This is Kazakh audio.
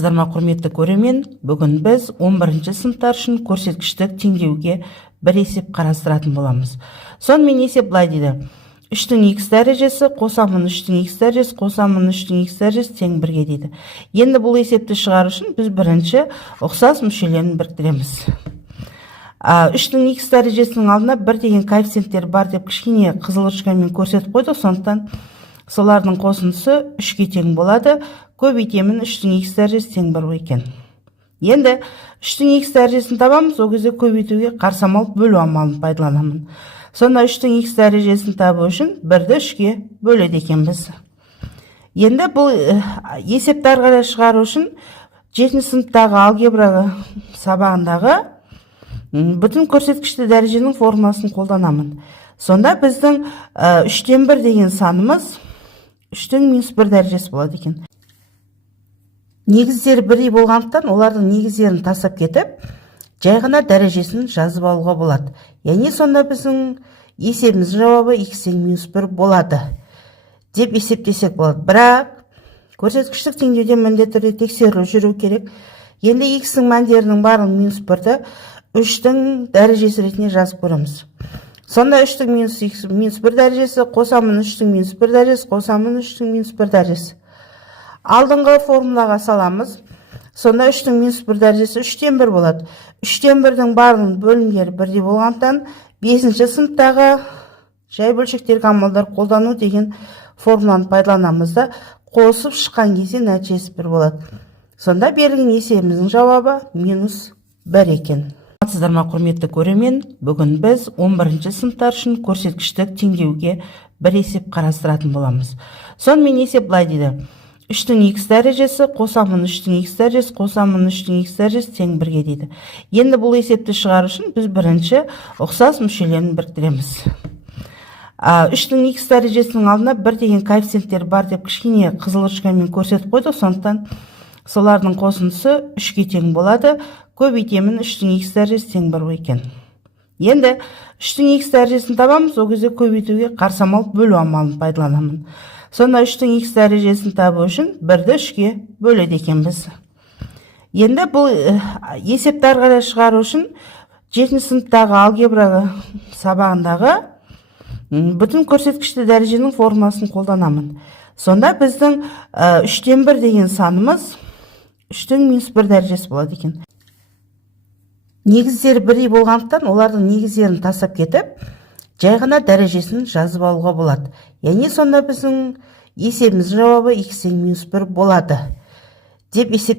Саламатсыздар ма, құрметті көрермен? Бүгін біз 11-ші сыныптар үшін көрсеткіштік теңдеуге бір есеп қарастыратын боламыз. Сонымен есеп былай дейді: 3-тің x дәрежесі қосамын 3-тің x дәрежесі қосамын 3-тің x дәрежесі тең 1-ге дейді. Енді бұл есепті шығару үшін біз бірінші ұқсас мүшелерін біріктіреміз. 3-тің x дәрежесінің алдына 1 деген коэффициенттер бар деп кішкене қызыл ручкамен көрсетіп қойдық, сондықтан солардың қосындысы 3-ге тең болады. Көбейтемін, 3-тің x дәрежесі тең 1 екен. Енді 3-тің x дәрежесін табамыз, ол кезде көбейтуге қарсамал бөлу амалын пайдаланамын. Сонда 3-тің x дәрежесін табу үшін 1-ді 3-ге бөледі екенбіз. Енді бұл есепті ары қарай шығару үшін 7-ші сыныптағы алгебра сабағындағы бүтін көрсеткішті дәреженің формуласын қолданамын. Сонда біздің 3-тен 1 деген санымыз 3-тің -1 дәрежесі болады екен. Негіздері бірдей болғандықтан олардың негіздерін тастап кетіп, жай ғана дәрежесін жазып алуға болады. Яғни сонда біздің есебіміздің жауабы x-тен -1 болады деп есептесек болады. Бірақ көрсеткіштік теңдеуде міндетті түрде тексеріліп жүру керек. Енді x-тің мәндерінің барлығын -1-ді 3-тің дәрежесі ретінде жазып көреміз. Сонда 3-тің -1 дәрежесі қосамын 3-тің -1 дәрежесі қосамын 3-тің -1 дәрежесі. Алдыңғы формулаға саламыз. Сонда 3-тің -1 дәрежесі 3-тен 1 болады. 3-тен 1-дің барлығының бөлімдері бірдей болғандықтан 5-ші сыныптағы жай бөлшектегі амалдар қолдану деген формуланы пайдаланамыз да, қосып шыққан кезде нәтижесі 1 болады. Сонда берілген есебіміздің жауабы -1 екен. Саламатсыздар ма, құрметті көрермен? Бүгін біз 11-ші сыныптар үшін көрсеткіштік теңдеуге бір есеп қарастыратын боламыз. Сонымен есеп былай дейді: 3-тің x дәрежесі қосамын 3-тің x дәрежесі қосамын 3-тің x дәрежесі тең 1-ге дейді. Енді бұл есепті шығару үшін біз бірінші ұқсас мүшелерін біріктіреміз. 3-тің x дәрежесінің алдына 1 деген коэффициенттер бар деп кішкене қызыл ручкамен көрсетіп қойдық, сондықтан солардың қосындысы 3-ге тең болады. Көбейтемін, 3-тің x дәрежесі тең 1 екен. Енді 3-тің x дәрежесін табамыз, ол кезде көбейтуге қарсамал бөлу амалын пайдаланамын. Сонда 3-тің x дәрежесін табу үшін 1-ді 3-ге бөледі екенбіз. Енді бұл есепті ары қарай шығару үшін 7-ші сыныптағы алгебра сабағындағы бүтін көрсеткішті дәреженің формуласын қолданамын. Сонда біздің 3-тен 1 деген санымыз 3-тің -1 дәрежесі болады екен. Негіздері бірдей болғандықтан олардың негіздерін тастап кетіп, жай ғана дәрежесін жазып алуға болады. Яғни сонда біздің есебіміздің жауабы x-тен -1 болады деп есеп